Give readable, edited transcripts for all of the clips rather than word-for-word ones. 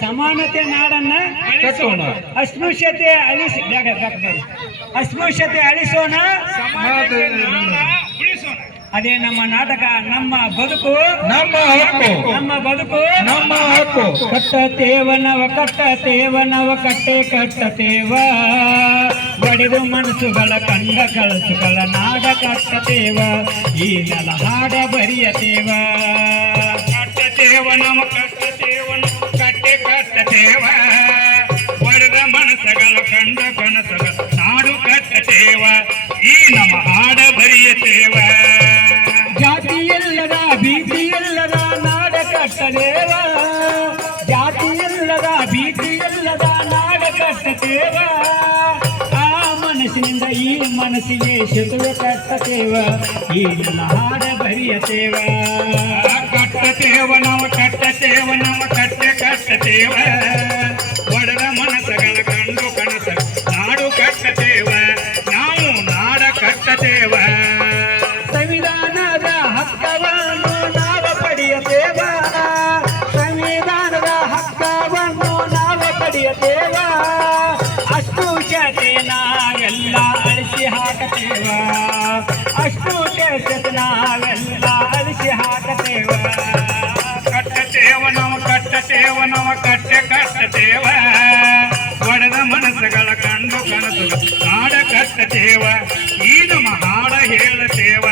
ಸಮಾನತೆ ನಾಡನ್ನ ಕಟ್ಟೋಣ, ಅಸ್ಪೃಶ್ಯತೆ ಅಸ್ಪೃಶ್ಯತೆ ಅಳಿಸೋಣ, ಅದೇ ನಮ್ಮ ನಾಟಕ, ನಮ್ಮ ಬದುಕು, ನಮ್ಮ ಹಕ್ಕು, ನಮ್ಮ ಬದುಕು, ನಮ್ಮ ಹಕ್ಕು. ಕಟ್ಟತೇವನವ ಕಟ್ಟತೇವನವ ಕಟ್ಟೆ ಕಟ್ಟತೇವ, ಒಡೆದು ಮನಸ್ಸುಗಳ ಕಂಡ ಕಳಸುಗಳ ನಾಡ ಕಟ್ಟತೇವ, ಈ ನೆಲ ಹಾಡ ಬರಿಯತೇವ. ಕಟ್ಟತೇವನವ ಕಟ್ಟತೇವನ ಕಟ್ಟೆ ಕಟ್ಟತೇವ, ಒಡೆದ ಮನಸ್ಸುಗಳ ಕಂಡ ಕನಸುಗಳ ನಾಡು ಕಟ್ಟತೇವ, ಈ ನಮ್ಮ ಹಾಡ ಬರಿಯತೇವ. ಜಾತಿಯಿಲ್ಲದ ಭೀತಿಯಿಲ್ಲದ ನಾಡ ಕಟ್ಟದೇವ, ಜಾತಿಯಿಲ್ಲದ ಭೀತಿಯಿಲ್ಲದ ನಾಡ ಕಟ್ಟತೇವ, ಆ ಮನಸ್ಸಿನಿಂದ ಈ ಮನಸ್ಸಿಗೆ ಶುತುವೆ ಕಟ್ಟತೇವ, ಈ ನನ್ನ ಹಾಡ ಬರಿಯತೇವ. ಕಟ್ಟತೇವ ನಾವು ಕಟ್ಟತೇವ ನಾವು ಕಟ್ಟೆ ಕಟ್ಟತೇವ, ಒಡೆದ ಮನಸ್ಸುಗಳ ಕಂಡು ಕನಸ ನಾಡು ಕಟ್ಟತೇವ, ನಾವು ನಾಡ ಕಟ್ಟತೇವ. ಸಂವಿಧಾನದ ಹಕ್ಕವನ್ನು ನಾವು ಪಡೆಯತೇವ, ಸಂವಿಧಾನದ ಹಕ್ಕವನ್ನು ನಾವು ಪಡೆಯತೇವ, ಅಸ್ಪೃಶ್ಯತೆ ನಾವೆಲ್ಲ ಅಳಿಸಿ ಹಾಕತೇವ, ಅಸ್ಪೃಶ್ಯತೆ ನಾವೆಲ್ಲ ಅಳಿಸಿ ಹಾಕತೇವ. ಕಟ್ಟತೇವ ನಾವು ಕಟ್ಟತೇವ ನಾವು ಕಟ್ಟೆ ಕಟ್ಟತೇವ, ಒಡೆದ ಮನಸ್ಸುಗಳ ಕಂಡು ಕನಸು ನಾಡ ಕಟ್ಟತೇವ, ಈ ನಮ್ಮ ಹಾಡ ಹೇಳತೇವ.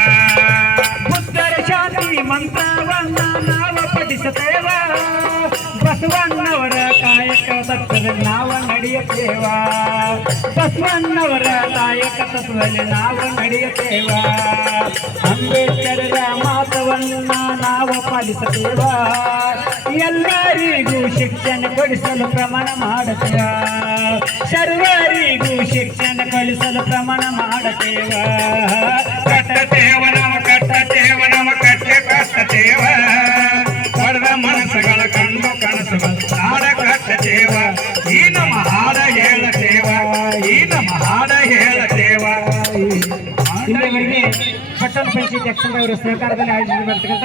ಬುದ್ಧರ ಶಾಂತಿ ಮಂತ್ರವನ್ನ ನಾವು ಪಠಿಸತೇವ, ಬಸವಣ್ಣವರ ಕಾಯಕ ತತ್ವದಲ್ಲಿ ನಾವು ನಡೆಯುತ್ತೇವ, ಬಸವಣ್ಣವರ ಕಾಯಕ ತತ್ವದಲ್ಲಿ ನಾವು ನಡೆಯುತ್ತೇವ, ಅಂಬೇಡ್ಕರರ ಮಾತವನ್ನ ನಾವು ಪಾಲಿಸುತ್ತೇವ, ಎಲ್ಲರಿಗೂ ಶಿಕ್ಷಣ ಕೊಡಿಸಲು ಪ್ರಮಾಣ ಮಾಡುತ್ತೇವ, ಸರ್ವರಿಗೂ ಶಿಕ್ಷಣ ಕೊಡಿಸಲು ಪ್ರಮಾಣ ಮಾಡುತ್ತೇವ. ಕಟ್ಟತೇವ ನಾವು ಕಟ್ಟತೇವ ನಾವು ಕಟ್ಟೆ ಕಟ್ಟತೇವ, ಒಡೆದ ಮನಸ್ಸುಗಳ ಕಂಡು ಕನಸುಗಳ ನಾಡ ಕಟ್ಟತೇವ, ಈ ನಮ್ಮ ಹಾಡ ಹೇಳತೇವ, ಈ ನಮ್ಮ ಹಾಡ ಹೇಳತೇವ. ಇಲ್ಲಿವರೆಗೆ ಪಟ್ಟಣ ಪಂಚಾಯತ್ ಅಕ್ಷರ ಅವರ ಸಹಕಾರದಲ್ಲಿ ಆಯೋಜನೆ ಮಾಡತಕ್ಕಂಥ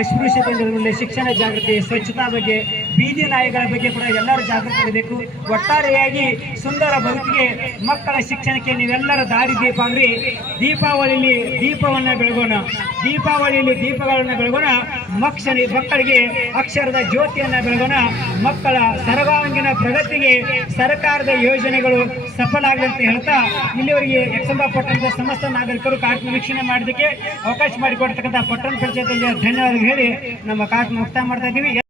ಅಸ್ಪೃಶ್ಯತೆ ನಿರ್ಮೂಲನೆ, ಶಿಕ್ಷಣ ಜಾಗೃತಿ, ಸ್ವಚ್ಛತಾ ಬಗ್ಗೆ, ಬೀದಿ ನಾಯಿಗಳ ಬಗ್ಗೆ ಕೂಡ ಎಲ್ಲರೂ ಜಾಗೃತಿ ಇರಬೇಕು. ಒಟ್ಟಾರೆಯಾಗಿ ಸುಂದರ ಬದುಕಿಗೆ, ಮಕ್ಕಳ ಶಿಕ್ಷಣಕ್ಕೆ ನೀವೆಲ್ಲರ ದಾರಿ ದೀಪ ಅಂದ್ರೆ ದೀಪಾವಳಿಯಲ್ಲಿ ದೀಪವನ್ನು ಬೆಳಗೋಣ, ದೀಪಾವಳಿಯಲ್ಲಿ ದೀಪಗಳನ್ನು ಬೆಳಗೋಣ, ಮಕ್ಕಳಿಗೆ ಅಕ್ಷರದ ಜ್ಯೋತಿಯನ್ನು ಬೆಳಗೋಣ, ಮಕ್ಕಳ ಸರ್ವಾಂಗೀಣ ಪ್ರಗತಿಗೆ ಸರ್ಕಾರದ ಯೋಜನೆಗಳು ಸಫಲ ಆಗಲಿ ಅಂತ ಹೇಳ್ತಾ ಇಲ್ಲಿವರೆಗೆ ಯಕ್ಷಂಬ ಪಟ್ಟಣದ ಸಮಸ್ತ ನಾಗರಿಕರು ಕಾರ್ಯಕ್ರಮ ವೀಕ್ಷಣೆ ಮಾಡೋದಕ್ಕೆ ಅವಕಾಶ ಮಾಡಿಕೊಡ್ತಕ್ಕಂಥ ಪಟ್ಟಣ ಪಂಚಾಯತ್ ಧನ್ಯವಾದ ಹೇಳಿ ನಮ್ಮ ಕಾರ್ಯಕ್ರಮ ಮುಕ್ತಾಯ ಮಾಡ್ತಾ ಇದ್ದೀವಿ.